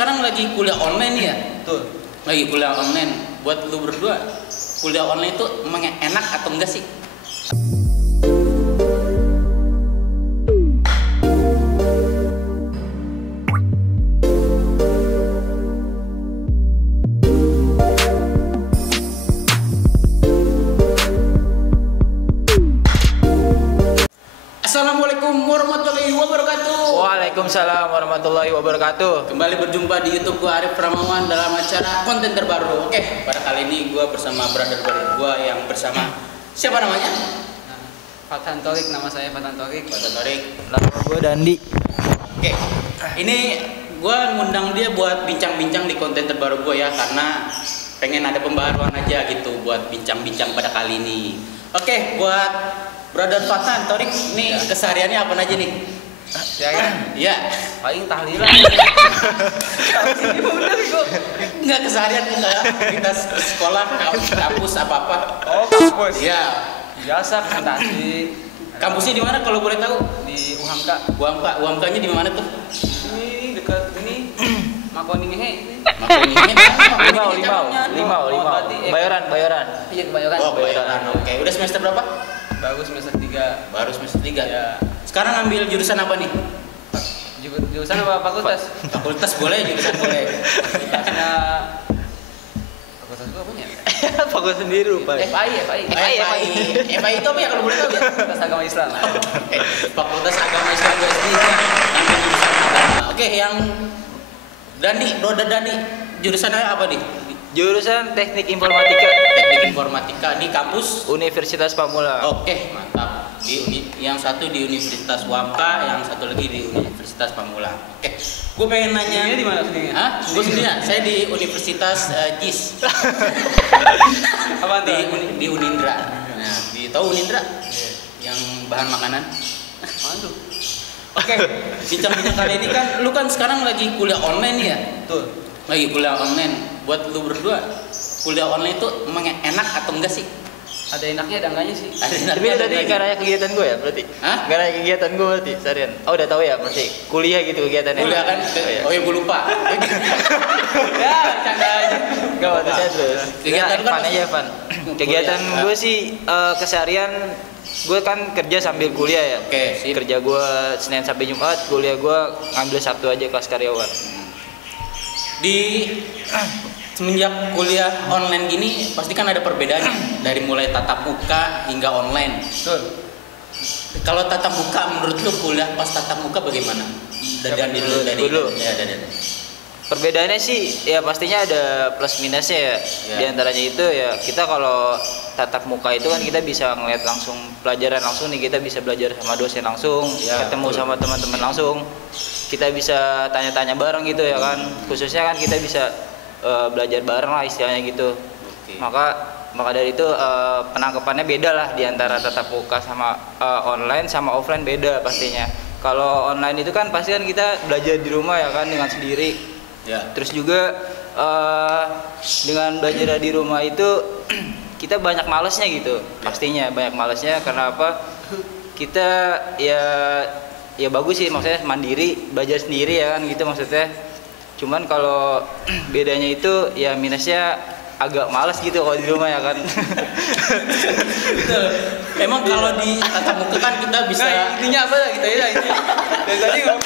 sekarang lagi kuliah online ya? Tuh. Lagi kuliah online. Buat lu berdua, kuliah online itu emang enak atau enggak sih? Assalamualaikum warahmatullahi wabarakatuh. Waalaikumsalam warahmatullahi wabarakatuh. Kembali berjumpa di YouTube gua Arif Pramawan dalam acara konten terbaru. Oke, pada kali ini gua bersama brother gua yang bersama siapa namanya? Fatan Torik, nama saya Fatan Torik. Fatan Torik. Nama gue Dandi. Oke, ini gua ngundang dia buat bincang-bincang di konten terbaru gua ya, karena pengen ada pembaruan aja gitu buat bincang-bincang pada kali ini. Oke, buat brother Fatan Torik, ini kesehariannya apa aja nih? Ya kan? Iya. Paling tahlilan. Enggak keseharian kita sekolah, kampus apa-apa. Oh, kampus. Iya. Biasa presentasi. Kampusnya di mana kalau boleh tahu? Di UHAMKA. UHAMKA-nya di mana tuh? Ini dekat ini. Makoningehe. Limau. Bayaran. Iya, kebayoran. Oh, Bayaran. Oke. Udah semester berapa? Bagus semester 3. Baru semester 3. Ya. Sekarang ambil jurusan apa nih? Jurusan apa fakultas? Fakultas boleh, jurusan boleh. Fakultasnya fakultas gua apa ya? Fakultas sendiri lupa. FI. FI itu apa ya kalau boleh tahu ya? Fakultas Agama Islam. Oke. Fakultas Agama Islam USD ambil jurusan agama. Oke, yang Dandi, jurusannya apa nih? Jurusan Teknik Informatika. Teknik Informatika di kampus Universitas Pamulang. Oke, mantap. Yang satu di Universitas Wamka, yang satu lagi di Universitas Pamulang. Oke, gue pengen nanya. Ini di mana sendiri? Hah? Gue sendirian. Saya di Universitas JIS. Apa di Unindra. Nah, tahu Unindra? Yang bahan makanan. Mantu. Oke, bincang-bincang kali ini kan, lu kan sekarang lagi kuliah online ya? Tuh. Lagi kuliah online. Buat lu berdua, kuliah online itu emang enak atau enggak sih? Ada enaknya, ada enggaknya sih. Tapi tadi nggak nanya kegiatan gue ya berarti? Hah? Nggak nanya kegiatan gue berarti seharian? Oh udah tahu ya berarti kuliah gitu kegiatannya? Kuliah kan? Oh ya gue lupa. Ya, canda aja. Gak apa saya terus. Kegiatan kan Evan aja Evan. Kegiatan gue sih keseharian gue kan kerja sambil kuliah ya. Oke, sip. Kerja gue Senin sampai Jumat, kuliah gue ngambil Sabtu aja kelas karyawan. Di semenjak kuliah online gini pasti kan ada perbedaan dari mulai tatap muka hingga online. Betul. Kalau tatap muka menurut lu kuliah pas tatap muka bagaimana? Dari Dulu. Ya, dari. Perbedaannya sih ya pastinya ada plus minusnya ya. Ya. Di antaranya itu ya kita kalau tatap muka itu kan kita bisa ngeliat langsung pelajaran langsung nih, kita bisa belajar sama dosen langsung, Ya, ketemu betul. sama teman-teman langsung. Kita bisa tanya-tanya bareng gitu ya kan. Khususnya kan kita bisa belajar bareng lah istilahnya gitu. Oke. Maka dari itu penangkapannya beda lah di antara tatap muka sama online sama offline beda pastinya. Kalau online itu kan pasti kan kita belajar di rumah ya kan dengan sendiri. Ya. Terus juga dengan belajar di rumah itu kita banyak malesnya gitu. Pastinya banyak malesnya karena apa? Kita ya bagus sih maksudnya mandiri, belajar sendiri ya kan gitu maksudnya. Cuman kalau bedanya itu ya minusnya agak malas gitu kalau di rumah ya kan. Betul. Emang kalau di tatap muka kan kita bisa Intinya apa kita ya intinya. Dari tadi ngomong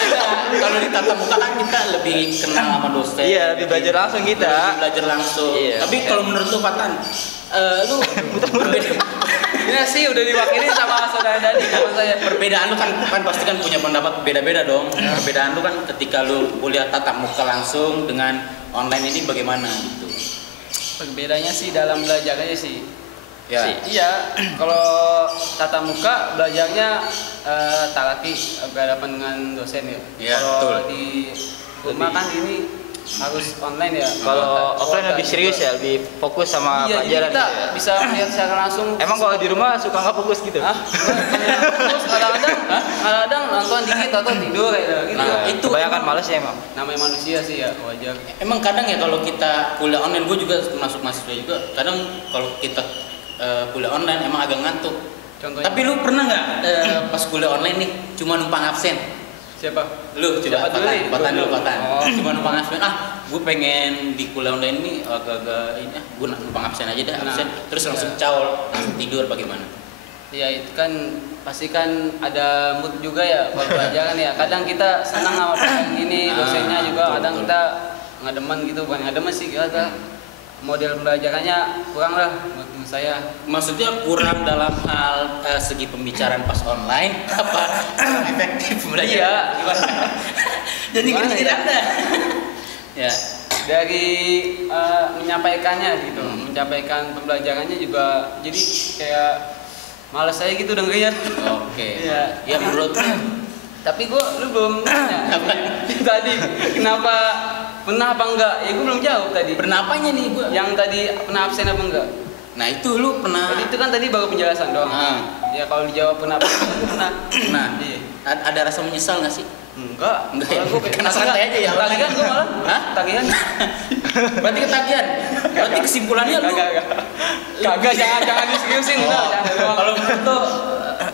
kalau di tatap muka kan kita lebih kenal sama dosen. Iya, lebih belajar langsung kita. Lebih belajar langsung. Iya. Tapi kalau menurut lu Fatan, lu ini sih udah diwakili sama saudara Dani sama saya. perbedaan lu kan pasti kan punya pendapat beda-beda dong. Perbedaan lu kan ketika lu kuliah tatap muka langsung dengan online ini bagaimana gitu. Perbedaannya sih dalam belajarnya sih. Ya. Iya, kalau tatap muka belajarnya talaki berhadapan dengan dosen ya. Iya, Kalau betul. di rumah kan ini harus online ya. Kalau offline lebih serius ya, lebih fokus sama iya, pelajaran jadi kita gitu ya. bisa melihat secara langsung. Emang kalau di rumah suka nggak fokus gitu? Hah? Terus kadang-kadang nonton dikit atau tidur kayak gitu. Nah, itu Kebanyakan males ya emang. Namanya manusia sih ya, wajar. Emang kadang ya kalau kita kuliah online, gue juga termasuk mahasiswa juga. Kadang kalau kita kuliah online emang agak ngantuk. Contohnya Tapi lu pernah nggak pas kuliah online nih cuma numpang absen? Siapa? Lu coba Siapa dulu nih? Patan dulu. Oh. Cuma numpang absen. Gue pengen di kuliah online ini agak-agak ini gue numpang absen aja dah, absen. Terus langsung caul, langsung tidur bagaimana? Ya itu kan pasti kan ada mood juga ya kalau pelajaran ya. Kadang kita senang sama pelajaran ini, dosennya juga betul, kadang betul. kita nggak demen gitu, bukan nggak demen sih kita. Model pembelajarannya kurang lah menurut saya. Maksudnya kurang dalam hal segi pembicaraan pas online apa kurang efektif belajar? Iya. Gimana? Jadi Gimana gini ya? Anda. Ya. Dari menyampaikannya gitu, menyampaikan pembelajarannya juga jadi kayak malas saya gitu dengernya. Oke. Iya. Ya menurut Tapi lu belum nanya tadi kenapa pernah apa enggak? Ya gue belum jawab tadi. pernah apanya nih gue? Yang tadi pernah absen apa enggak? Nah itu lu pernah. Tadi itu kan tadi baru penjelasan doang. Ya kalau dijawab pernah apa? Pernah. Nah, Iya. ada rasa menyesal nggak sih? Enggak. Enggak Kalau ya? gua Karena santai aja ya. Tagihan gue malah. Hah? Tagihan. Berarti ketagihan. Berarti kesimpulannya lu. Kagak jangan diseriusin. Oh, Jangan. kalau menurut lo,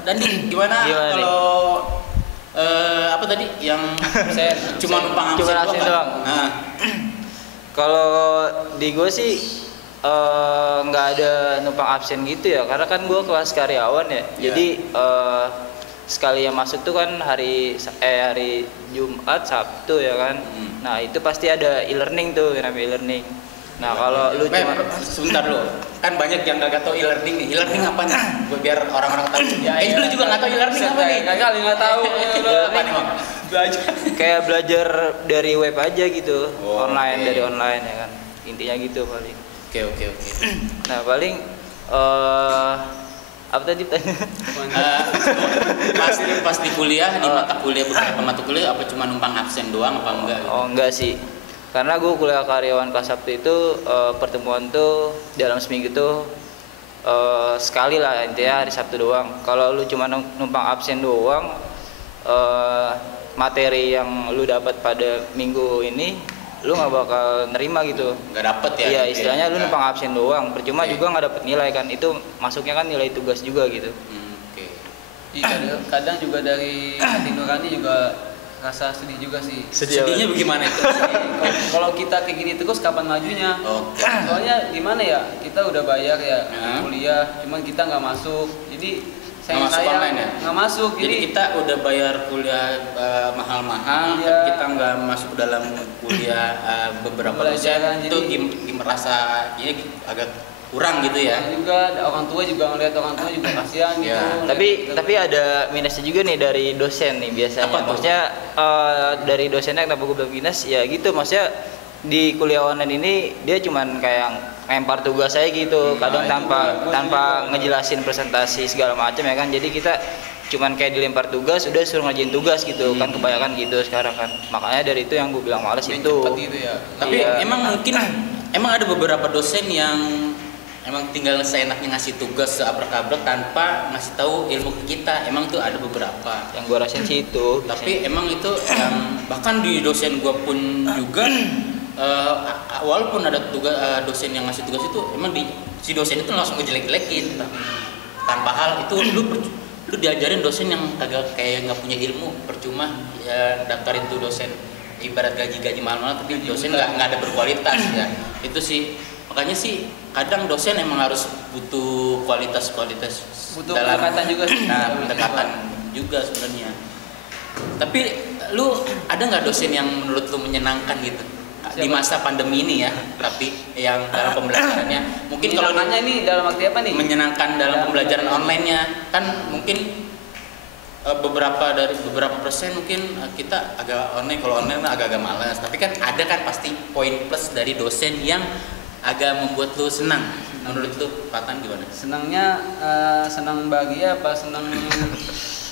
Dandi gimana Gimana nih? kalau apa tadi yang Saya cuma numpang absen Cuma absen doang. Nah, Kalau di gue sih nggak ada numpang absen gitu ya, karena kan gue kelas karyawan ya. Iya. Jadi sekali yang masuk tuh kan hari Jumat, Sabtu ya kan. Nah itu pasti ada e-learning tuh, yang namanya e-learning. Nah kalau lu cuma sebentar lo, kan banyak yang nggak tahu e-learning nih. E-learning apa nih? Biar orang-orang tahu. Ya, Kayaknya lu juga nggak tahu e-learning apa nih? Kagak nggak tahu. Apa nih, Bang? Belajar. kayak belajar dari web aja gitu, Oh, online oke. dari online ya kan. Intinya gitu paling. Oke. Nah paling apa tadi tanya? Pas di kuliah, di mata kuliah beberapa mata kuliah apa cuma numpang absen doang apa enggak? Gitu? Oh enggak sih, karena gue kuliah karyawan kelas Sabtu itu pertemuan tuh dalam seminggu tuh sekali lah, intinya hari Sabtu doang. Kalau lu cuma numpang absen doang, materi yang lu dapat pada minggu ini lu nggak bakal nerima gitu. Nggak dapet ya? Iya, gitu ya? istilahnya lu Nggak. numpang absen doang, percuma Oke. juga nggak dapet nilai kan. Itu masuknya kan nilai tugas juga gitu. Oke. Iya, kadang juga dari hati nurani juga rasa sedih juga sih. Sedihnya bagaimana itu? Kalau kita kayak gini terus kapan majunya? Oke. Soalnya gimana ya, kita udah bayar ya Ya. kuliah, cuman kita nggak masuk. Jadi Nggak masuk online ya? nggak masuk. Jadi kita udah bayar kuliah mahal-mahal, Iya. tapi kita nggak masuk dalam kuliah beberapa Pembelajaran, dosen. Itu merasa ini agak kurang gitu ya? juga orang tua juga ngeliat orang tua juga kasihan gitu. Ya. Tapi ada minusnya juga nih dari dosen nih biasanya. Apa tuh? Maksudnya dari dosennya kenapa gue bilang minus? Ya gitu, maksudnya di kuliah online ini dia cuman kayak lempar tugas saya gitu, kadang itu tanpa ngejelasin presentasi segala macam ya kan. Jadi kita cuman kayak dilempar tugas, udah suruh ngerjain tugas gitu kan, kebanyakan gitu sekarang kan. Makanya dari itu yang gue bilang males Main itu. cepet gitu ya. Tapi Iya. emang mungkin emang ada beberapa dosen yang emang tinggal seenaknya ngasih tugas seabrek-abrek tanpa ngasih tahu ilmu ke kita. Emang tuh ada beberapa. Yang gue rasain sih itu. Tapi emang itu yang bahkan di dosen gua pun juga walaupun ada tugas dosen yang ngasih tugas itu emang si dosen itu langsung ngejelek-jelekin tanpa hal itu lu diajarin dosen yang agak kayak nggak punya ilmu, percuma ya daftarin tuh dosen ibarat gaji mahal-mahal tapi dosen nggak ada berkualitas ya. Itu sih makanya sih kadang dosen emang harus butuh kualitas Butuh pendekatan juga sih. Nah, pendekatan juga sebenarnya. Tapi lu ada nggak dosen yang menurut lu menyenangkan gitu di Siapa? masa pandemi ini ya? Tapi yang dalam pembelajarannya mungkin kalau nanya ini dalam arti apa nih? menyenangkan dalam pembelajaran online-nya kan mungkin beberapa persen mungkin kita agak online, kalau online agak-agak malas, tapi kan ada kan pasti poin plus dari dosen yang agak membuat lu senang. Menurut lu Patan gimana? Senangnya senang bahagia apa senang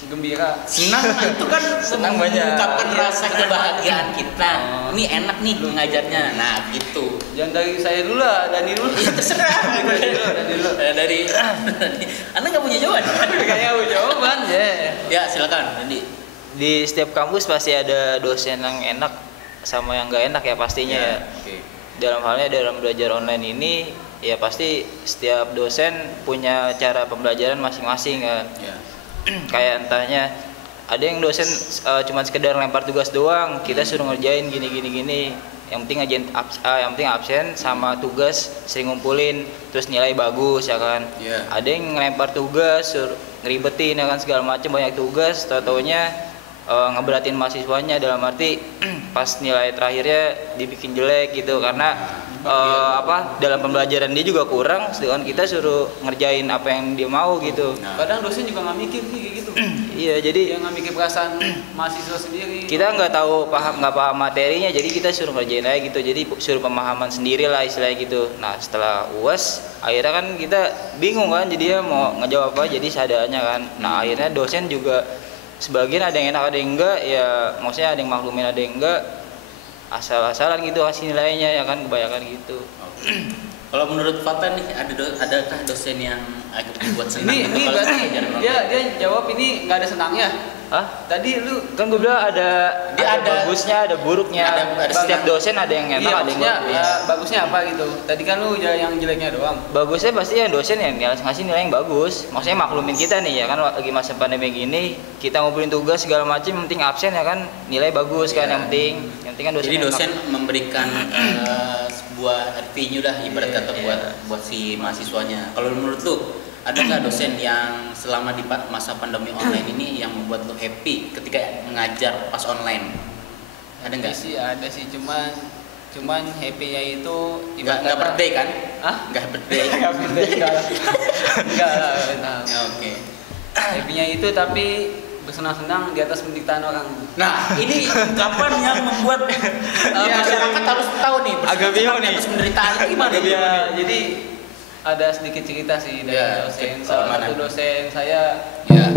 gembira? Senang itu kan Senang banyak. mengungkapkan rasa kebahagiaan kita. Oh. Ini enak nih ngajarnya. Nah, gitu. Jangan dari saya dulu lah, Dani dulu. Terserah. Dani dulu. dari Anda nggak punya jawaban? Kayaknya aku jawaban ya. Ya, silakan. Nanti. Di setiap kampus pasti ada dosen yang enak sama yang nggak enak ya pastinya ya. Oke. Dalam halnya dalam belajar online ini ya pasti setiap dosen punya cara pembelajaran masing-masing kan. Ya. Kayak entahnya ada yang dosen cuma sekedar lempar tugas doang, kita suruh ngerjain gini. Yang penting yang penting absen sama tugas sering ngumpulin, terus nilai bagus ya kan. Ada yang ngelempar tugas, ngeribetin ya kan, segala macam, banyak tugas, taunya ngeberatin mahasiswanya, dalam arti pas nilai terakhirnya dibikin jelek gitu, karena dalam pembelajaran dia juga kurang, sedangkan kita suruh ngerjain apa yang dia mau gitu. Kadang dosen juga nggak mikir kayak gitu. Iya, jadi dia nggak mikir perasaan mahasiswa sendiri. Kita nggak paham materinya, jadi kita suruh ngerjain aja gitu, jadi suruh pemahaman sendiri lah istilahnya gitu. Nah setelah UAS akhirnya kan kita bingung kan, jadi dia mau ngejawab apa, jadi seadanya kan. Nah akhirnya dosen juga sebagian ada yang enak ada yang enggak, ya maksudnya ada yang maklumin ada yang enggak, asal-asalan gitu kasih nilainya ya kan, kebanyakan gitu. Kalau menurut Fatan nih, adakah dosen yang buat senang? Ini berarti dia jawab ini nggak ada senangnya. Hah? Tadi lu Kan gue bilang ada bagusnya, ada buruknya. Ada Setiap dosen ada yang enak, ada yang bagus. bagusnya apa gitu. Tadi kan lu yang jeleknya doang. Bagusnya pasti yang dosen yang ngasih nilai yang bagus. Maksudnya maklumin kita nih ya kan, lagi masa pandemi gini, kita ngumpulin tugas segala macam, yang penting absen ya kan, nilai bagus kan yang penting kan dosen. Jadi dosen memberikan sebuah revenue dah ibarat kata buat si mahasiswanya. Kalau menurut lu, adakah dosen yang selama di masa pandemi online ini yang membuat lu happy ketika mengajar pas online? Ada nggak? Ada sih, cuman happy-nya itu Nggak birthday kan? Hah? Nggak birthday. Enggak lah. Oke. Happy-nya itu tapi bersenang-senang di atas penderitaan orang. Nah, ini ungkapan yang membuat masyarakat harus tahu nih. Agak bingung nih. Atas penderitaan itu gimana? Jadi ada sedikit cerita sih dari dosen. Salah satu dosen saya Ya.